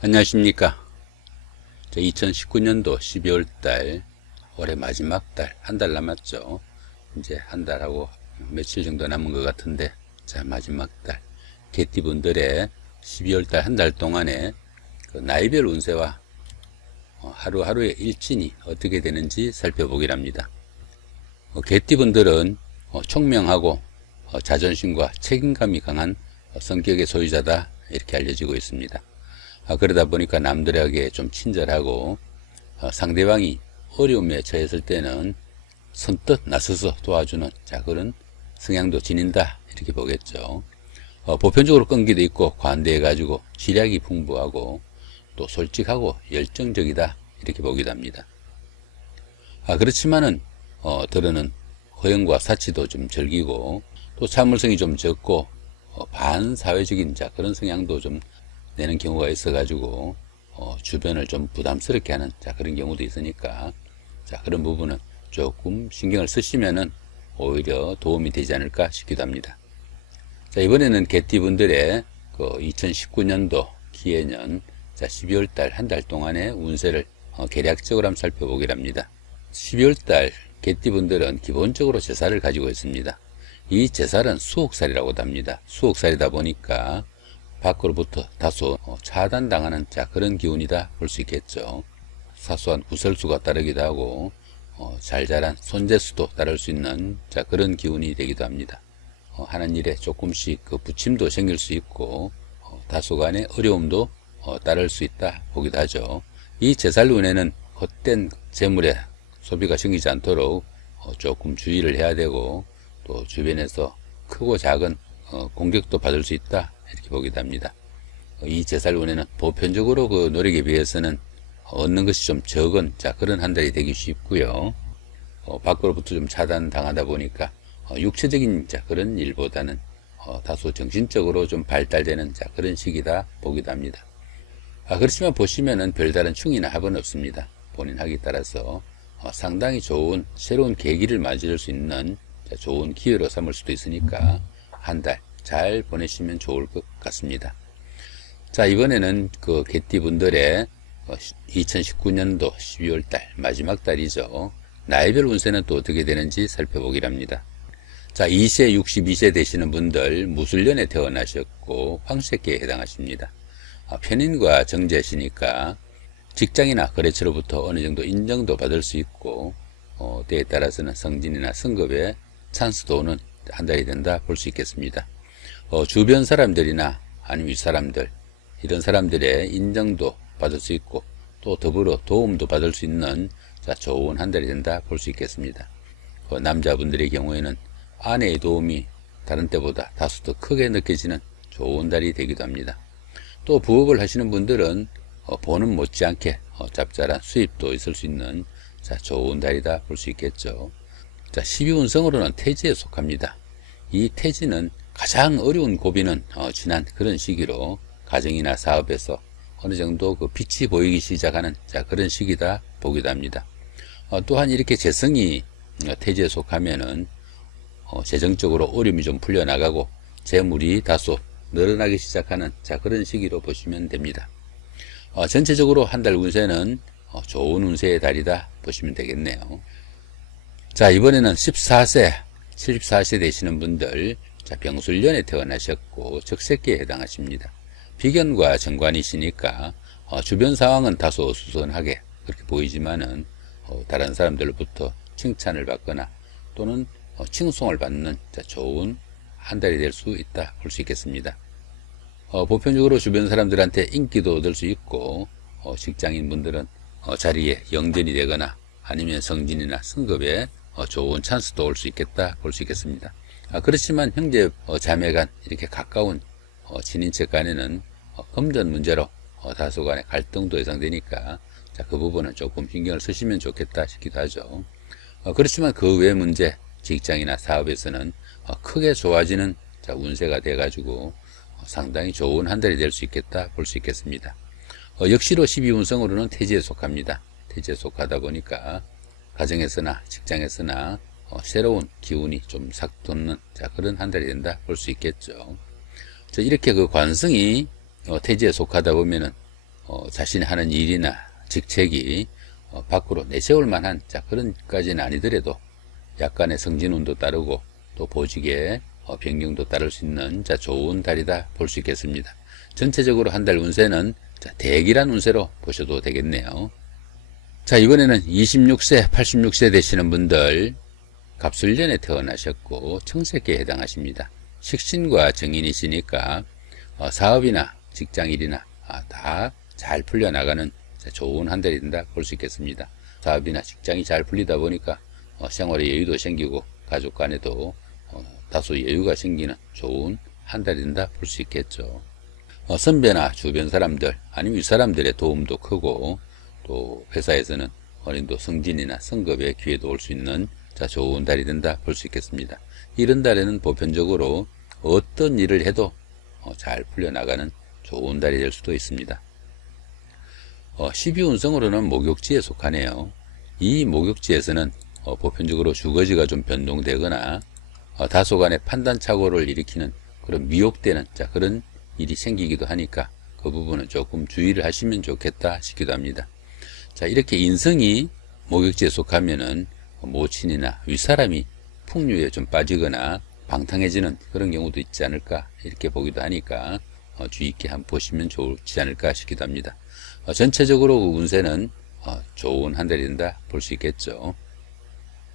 안녕하십니까. 2019년도 12월달 올해 마지막 달, 한 달 남았죠. 이제 한 달하고 며칠 정도 남은 것 같은데, 자, 마지막 달 개띠분들의 12월달 한 달 동안의 그 나이별 운세와 하루하루의 일진이 어떻게 되는지 살펴보기를 합니다. 개띠분들은 총명하고 자존심과 책임감이 강한 성격의 소유자다, 이렇게 알려지고 있습니다. 그러다 보니까 남들에게 좀 친절하고 상대방이 어려움에 처했을 때는 선뜻 나서서 도와주는 그런 성향도 지닌다, 이렇게 보겠죠. 보편적으로 끈기도 있고 관대해 가지고 지략이 풍부하고 또 솔직하고 열정적이다, 이렇게 보기도 합니다. 그렇지만은 들어는 허영과 사치도 좀 즐기고 또 참을성이 좀 적고 반사회적인 그런 성향도 좀 내는 경우가 있어 가지고 주변을 좀 부담스럽게 하는 그런 경우도 있으니까 그런 부분은 조금 신경을 쓰시면은 오히려 도움이 되지 않을까 싶기도 합니다. 이번에는 개띠분들의 2019년도 기해년 12월달 한 달 동안의 운세를 개략적으로 한번 살펴보기를 합니다. 12월달 개띠분들은 기본적으로 제사를 가지고 있습니다. 이 제살은 수옥살이라고도 합니다. 수옥살이다 보니까 밖으로부터 다소 차단당하는 그런 기운이다 볼 수 있겠죠. 사소한 구설수가 따르기도 하고 잘 자란 손재수도 따를 수 있는 그런 기운이 되기도 합니다. 하는 일에 조금씩 부침도 생길 수 있고 다소간의 어려움도 따를 수 있다 보기도 하죠. 이 제살운에는 헛된 재물에 소비가 생기지 않도록 조금 주의를 해야 되고 또 주변에서 크고 작은 공격도 받을 수 있다, 이렇게 보기도 합니다. 이 제살운에는 보편적으로 노력에 비해서는 얻는 것이 좀 적은 그런 한 달이 되기 쉽고요. 밖으로부터 좀 차단당하다 보니까 육체적인 그런 일보다는 다소 정신적으로 좀 발달되는 그런 시기다 보기도 합니다. 그렇지만 보시면은 별다른 충이나 합은 없습니다. 본인 학에 따라서 상당히 좋은 새로운 계기를 맞을 수 있는 좋은 기회로 삼을 수도 있으니까 한 달 잘 보내시면 좋을 것 같습니다. 이번에는 개띠분들의 2019년도 12월달 마지막 달이죠. 나이별 운세는 또 어떻게 되는지 살펴보기를 합니다. 2세, 62세 되시는 분들 무술년에 태어나셨고 황새끼에 해당하십니다. 편인과 정제시니까 직장이나 거래처로부터 어느 정도 인정도 받을 수 있고 때에 따라서는 성진이나 승급에 찬스도 오는 한 달이 된다 볼 수 있겠습니다. 주변 사람들이나 아니면 윗사람들, 이런 사람들의 인정도 받을 수 있고 또 더불어 도움도 받을 수 있는 좋은 한 달이 된다 볼 수 있겠습니다. 남자분들의 경우에는 아내의 도움이 다른 때보다 다소 더 크게 느껴지는 좋은 달이 되기도 합니다. 또 부업을 하시는 분들은 보는 못지않게 짭짤한 수입도 있을 수 있는 좋은 달이다 볼 수 있겠죠. 12운성으로는 태지에 속합니다. 이 태지는 가장 어려운 고비는 지난 그런 시기로 가정이나 사업에서 어느 정도 빛이 보이기 시작하는 그런 시기다 보기도 합니다. 또한 이렇게 재성이 태지에 속하면은 재정적으로 어려움이 좀 풀려나가고 재물이 다소 늘어나기 시작하는 그런 시기로 보시면 됩니다. 전체적으로 한 달 운세는 좋은 운세의 달이다 보시면 되겠네요. 이번에는 14세, 74세 되시는 분들 병술년에 태어나셨고 적색기에 해당하십니다. 비견과 정관이시니까 주변 상황은 다소 수선하게 그렇게 보이지만은 다른 사람들로부터 칭찬을 받거나 또는 칭송을 받는 좋은 한 달이 될 수 있다 볼 수 있겠습니다. 보편적으로 주변 사람들한테 인기도 얻을 수 있고 직장인 분들은 자리에 영전이 되거나 아니면 성진이나 승급에 좋은 찬스도 올 수 있겠다 볼 수 있겠습니다. 그렇지만 형제 자매 간 이렇게 가까운 친인척 간에는 금전 문제로 다소간의 갈등도 예상되니까 그 부분은 조금 신경을 쓰시면 좋겠다 싶기도 하죠. 그렇지만 그 외 문제, 직장이나 사업에서는 크게 좋아지는 운세가 돼 가지고 상당히 좋은 한 달이 될 수 있겠다 볼 수 있겠습니다. 역시로 12운성으로는 태지에 속합니다. 태지에 속하다 보니까 가정에서나 직장에서나 새로운 기운이 좀 싹 돋는 그런 한 달이 된다 볼 수 있겠죠. 이렇게 관성이 태지에 속하다 보면은 자신이 하는 일이나 직책이 밖으로 내세울 만한 그런까지는 아니더라도 약간의 성진운도 따르고 또 보직의 변경도 따를 수 있는 좋은 달이다 볼 수 있겠습니다. 전체적으로 한 달 운세는 대기란 운세로 보셔도 되겠네요. 자, 이번에는 26세, 86세 되시는 분들 갑술년에 태어나셨고 청색계에 해당하십니다. 식신과 정인이시니까 사업이나 직장일이나 다 잘 풀려나가는 좋은 한 달이 된다 볼 수 있겠습니다. 사업이나 직장이 잘 풀리다 보니까 생활에 여유도 생기고 가족 간에도 다소 여유가 생기는 좋은 한 달이 된다 볼 수 있겠죠. 선배나 주변 사람들 아니면 윗사람들의 도움도 크고 또 회사에서는 어느 정도 승진이나 승급의 기회도 올 수 있는 좋은 달이 된다 볼 수 있겠습니다. 이런 달에는 보편적으로 어떤 일을 해도 잘 풀려나가는 좋은 달이 될 수도 있습니다. 12운성으로는 목욕지에 속하네요. 이 목욕지에서는 보편적으로 주거지가 좀 변동되거나 다소간의 판단착오를 일으키는 그런 미혹되는 그런 일이 생기기도 하니까 그 부분은 조금 주의를 하시면 좋겠다 싶기도 합니다. 자, 이렇게 인성이 목욕지에 속하면은 모친이나 윗사람이 풍류에 좀 빠지거나 방탕해지는 그런 경우도 있지 않을까 이렇게 보기도 하니까 주의 있게 한번 보시면 좋지 않을까 싶기도 합니다. 전체적으로 운세는 좋은 한 달이 된다 볼 수 있겠죠.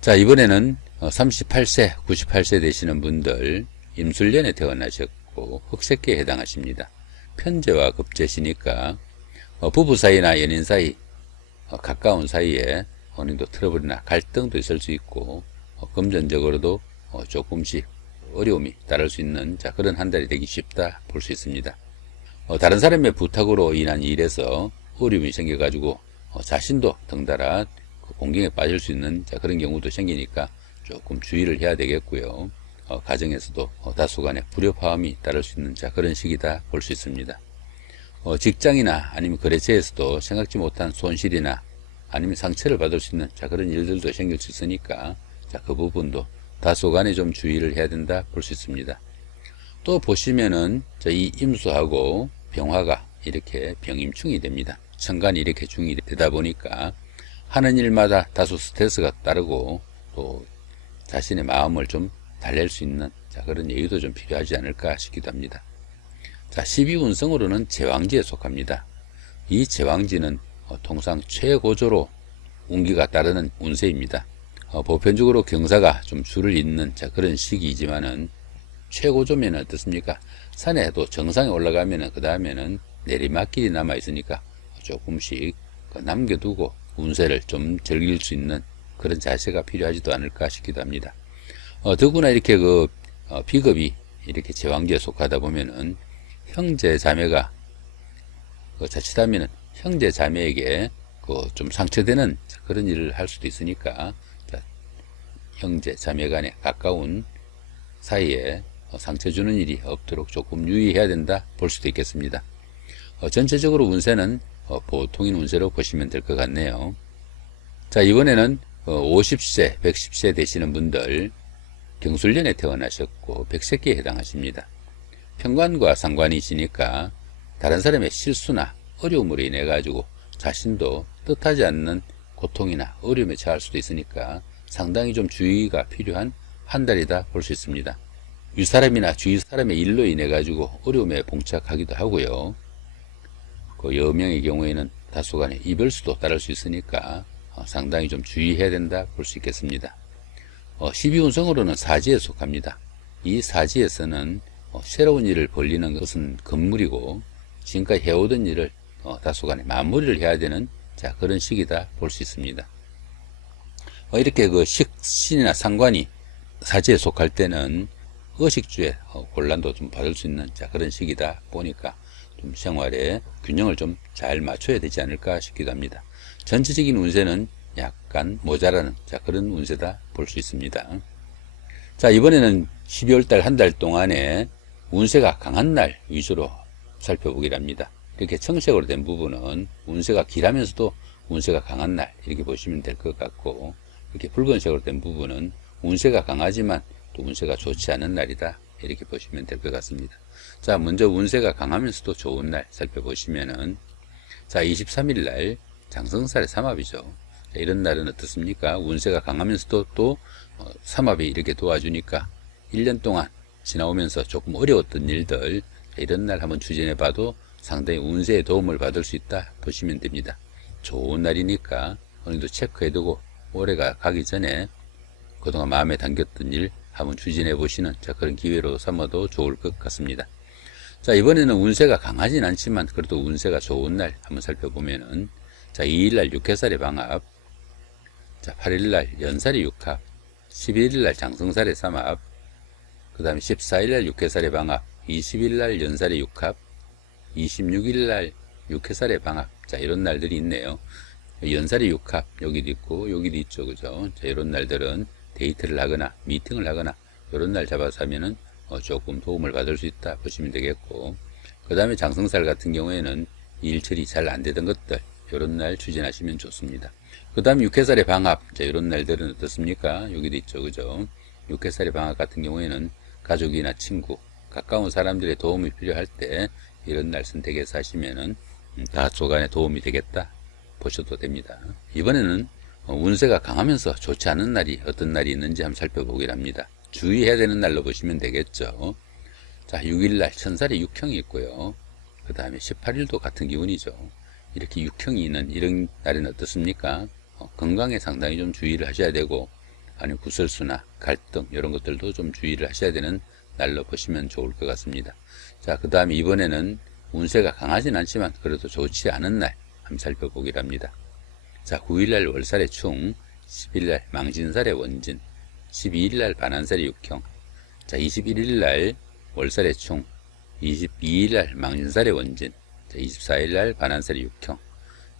자, 이번에는 38세, 98세 되시는 분들 임술년에 태어나셨고 흑색계에 해당하십니다. 편제와 급제시니까 부부 사이나 연인 사이 가까운 사이에 어느 정도 트러블이나 갈등도 있을 수 있고 금전적으로도 조금씩 어려움이 따를 수 있는 그런 한 달이 되기 쉽다 볼 수 있습니다. 다른 사람의 부탁으로 인한 일에서 어려움이 생겨가지고 자신도 덩달아 공경에 빠질 수 있는 그런 경우도 생기니까 조금 주의를 해야 되겠고요. 가정에서도 다소간의 불협화음이 따를 수 있는 그런 시기다 볼 수 있습니다. 직장이나 아니면 거래처에서도 생각지 못한 손실이나 아니면 상처를 받을 수 있는 그런 일들도 생길 수 있으니까 그 부분도 다소간에 좀 주의를 해야 된다 볼 수 있습니다. 또 보시면은 이 임수하고 병화가 이렇게 병임충이 됩니다. 천간이 이렇게 중이 되다 보니까 하는 일마다 다소 스트레스가 따르고 또 자신의 마음을 좀 달랠 수 있는 그런 여유도 좀 필요하지 않을까 싶기도 합니다. 자, 12운성으로는 제왕지에 속합니다. 이 제왕지는 통상 최고조로 운기가 따르는 운세입니다. 보편적으로 경사가 좀 줄을 잇는 그런 시기이지만은 최고조면 어떻습니까? 산에도 정상에 올라가면은 그 다음에는 내리막길이 남아 있으니까 조금씩 남겨두고 운세를 좀 즐길 수 있는 그런 자세가 필요하지도 않을까 싶기도 합니다. 더구나 이렇게 비겁이 이렇게 제왕지에 속하다 보면은 형제 자매가 자칫하면은 형제 자매에게 좀 상처되는 그런 일을 할 수도 있으니까 형제 자매 간에 가까운 사이에 상처 주는 일이 없도록 조금 유의해야 된다 볼 수도 있겠습니다. 전체적으로 운세는 보통인 운세로 보시면 될 것 같네요. 자, 이번에는 50세, 110세 되시는 분들 경술년에 태어나셨고 백색기에 해당하십니다. 편관과 상관이시니까 다른 사람의 실수나 어려움으로 인해 가지고 자신도 뜻하지 않는 고통이나 어려움에 처할 수도 있으니까 상당히 좀 주의가 필요한 한 달이다 볼 수 있습니다. 윗사람이나 주위 사람의 일로 인해 가지고 어려움에 봉착하기도 하고요. 여명의 경우에는 다소간의 이별수도 따를 수 있으니까 상당히 좀 주의해야 된다 볼 수 있겠습니다. 12운성으로는 사지에 속합니다. 이 사지에서는 새로운 일을 벌리는 것은 금물이고 지금까지 해오던 일을 다소간에 마무리를 해야 되는 그런 시기다 볼 수 있습니다. 이렇게 식신이나 상관이 사지에 속할 때는 의식주에 곤란도 좀 받을 수 있는 그런 시기다 보니까 좀 생활에 균형을 좀 잘 맞춰야 되지 않을까 싶기도 합니다. 전체적인 운세는 약간 모자라는 그런 운세다 볼 수 있습니다. 자, 이번에는 12월달 한 달 동안에 운세가 강한 날 위주로 살펴보기를 합니다. 이렇게 청색으로 된 부분은 운세가 길하면서도 운세가 강한 날 이렇게 보시면 될 것 같고, 이렇게 붉은색으로 된 부분은 운세가 강하지만 또 운세가 좋지 않은 날이다 이렇게 보시면 될 것 같습니다. 자, 먼저 운세가 강하면서도 좋은 날 살펴보시면은 자, 23일 날 장성살의 삼합이죠. 자, 이런 날은 어떻습니까? 운세가 강하면서도 또 삼합이 이렇게 도와주니까 1년 동안 지나오면서 조금 어려웠던 일들, 이런 날 한번 추진해 봐도 상당히 운세에 도움을 받을 수 있다 보시면 됩니다. 좋은 날이니까 오늘도 체크해 두고 올해가 가기 전에 그동안 마음에 담겼던 일 한번 추진해 보시는 그런 기회로 삼아도 좋을 것 같습니다. 자, 이번에는 운세가 강하진 않지만 그래도 운세가 좋은 날 한번 살펴보면은, 자, 2일날 육해살의 방합, 자, 8일날 연살의 육합, 11일날 장성살의 삼합, 그 다음에 14일날 육해살의 방합, 20일날 연살의 육합, 26일날 육해살의 방합. 자, 이런 날들이 있네요. 연살의 육합 여기도 있고 여기도 있죠, 그죠? 자, 이런 날들은 데이트를 하거나 미팅을 하거나 이런 날 잡아서 하면은 조금 도움을 받을 수 있다 보시면 되겠고, 그 다음에 장성살 같은 경우에는 일 처리 잘 안 되던 것들 이런 날 추진하시면 좋습니다. 그 다음에 육해살의 방합, 자, 이런 날들은 어떻습니까? 여기도 있죠, 그죠? 육해살의 방합 같은 경우에는 가족이나 친구, 가까운 사람들의 도움이 필요할 때 이런 날 선택해서 하시면은 다 조간에 도움이 되겠다 보셔도 됩니다. 이번에는 운세가 강하면서 좋지 않은 날이 어떤 날이 있는지 한번 살펴보기로 합니다. 주의해야 되는 날로 보시면 되겠죠. 자, 6일날 천살의 육형이 있고요. 그 다음에 18일도 같은 기운이죠. 이렇게 육형이 있는 이런 날은 어떻습니까? 건강에 상당히 좀 주의를 하셔야 되고, 아니면 구설수나 갈등 이런 것들도 좀 주의를 하셔야 되는 날로 보시면 좋을 것 같습니다. 자, 그 다음에 이번에는 운세가 강하진 않지만 그래도 좋지 않은 날 한번 살펴보기로 합니다. 자, 9일날 월살의 충, 10일날 망신살의 원진, 12일날 반한살의 육형, 자, 21일날 월살의 충, 22일날 망신살의 원진, 자, 24일날 반한살의 육형,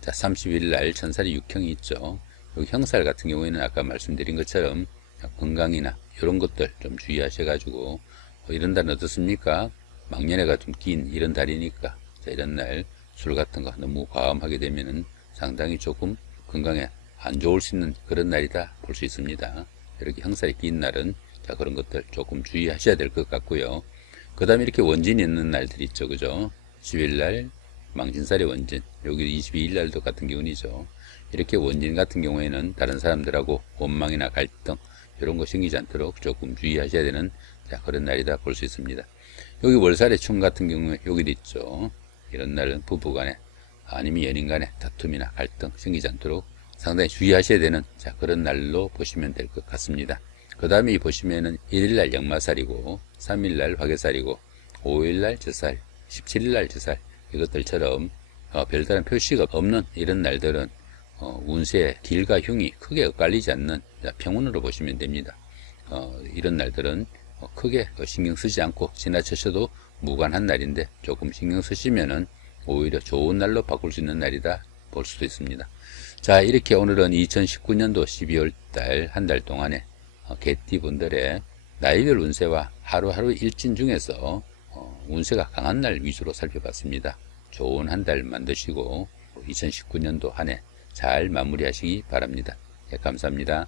자, 30일날 천살의 육형이 있죠. 여기 형살 같은 경우에는 아까 말씀드린 것처럼 건강이나 이런 것들 좀 주의하셔가지고, 이런 달은 어떻습니까? 막년회가 좀 긴 이런 달이니까, 자, 이런 날 술 같은 거 너무 과음하게 되면은 상당히 조금 건강에 안 좋을 수 있는 그런 날이다 볼 수 있습니다. 이렇게 형살이 긴 날은 자, 그런 것들 조금 주의하셔야 될 것 같고요. 그 다음에 이렇게 원진이 있는 날들이 있죠, 그죠? 10일날 망신살의 원진, 여기 22일날도 같은 기운이죠. 이렇게 원진 같은 경우에는 다른 사람들하고 원망이나 갈등 이런 거 생기지 않도록 조금 주의하셔야 되는 자, 그런 날이다 볼 수 있습니다. 여기 월살의 충 같은 경우에 여기도 있죠. 이런 날은 부부간에 아니면 연인간에 다툼이나 갈등 생기지 않도록 상당히 주의하셔야 되는 자, 그런 날로 보시면 될 것 같습니다. 그 다음에 보시면은 1일날 역마살이고 3일날 화개살이고 5일날 저살, 17일날 저살, 이것들처럼 별다른 표시가 없는 이런 날들은 운세의 길과 흉이 크게 엇갈리지 않는 평운으로 보시면 됩니다. 이런 날들은 크게 신경 쓰지 않고 지나쳐셔도 무관한 날인데 조금 신경 쓰시면은 오히려 좋은 날로 바꿀 수 있는 날이다 볼 수도 있습니다. 자, 이렇게 오늘은 2019년도 12월 달 한 달 동안에 개띠분들의 나이별 운세와 하루하루 일진 중에서 운세가 강한 날 위주로 살펴봤습니다. 좋은 한 달 만드시고 2019년도 한 해 잘 마무리하시기 바랍니다. 예, 감사합니다.